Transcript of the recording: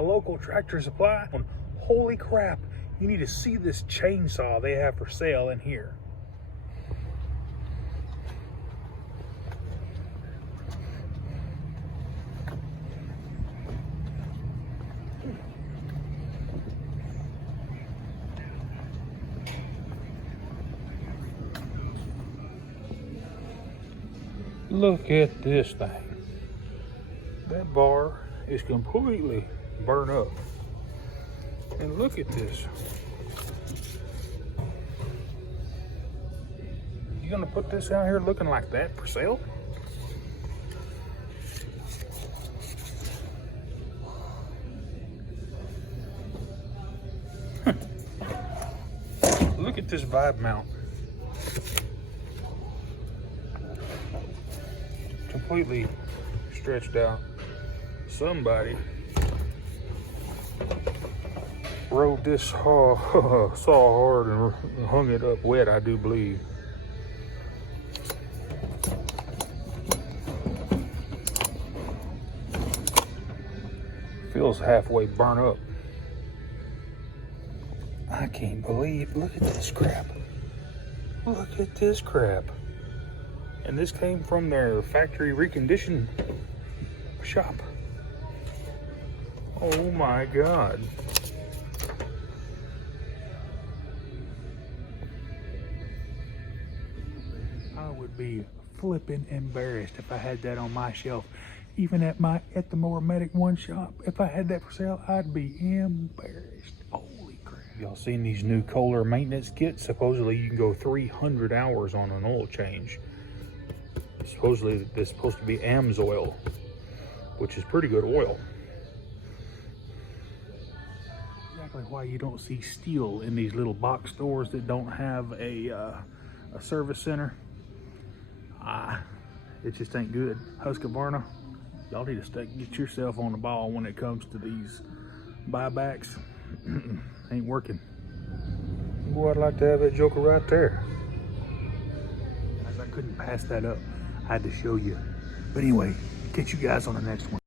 local Tractor Supply. And holy crap, you need to see this chainsaw they have for sale in here. Look at this thing. That bar is completely burnt up. And look at this. You gonna put this out here looking like that for sale? Look at this vibe mount. Completely stretched out. Somebody rode this saw hard and hung it up wet, I do believe. Feels halfway burnt up. I can't believe, look at this crap. Look at this crap. And this came from their factory reconditioned shop. Oh my God. I would be flipping embarrassed if I had that on my shelf. Even at the Mower Medic One shop, if I had that for sale, I'd be embarrassed. Holy crap. Y'all seen these new Kohler maintenance kits? Supposedly you can go 300 hours on an oil change. Supposedly this is supposed to be AMSOIL, which is pretty good oil. Exactly why you don't see steel in these little box stores that don't have a service center. It just ain't good. Husqvarna, y'all need to get yourself on the ball when it comes to these buybacks. Ain't working. Boy, I'd like to have that joker right there. As I couldn't pass that up, I had to show you. But anyway, catch you guys on the next one.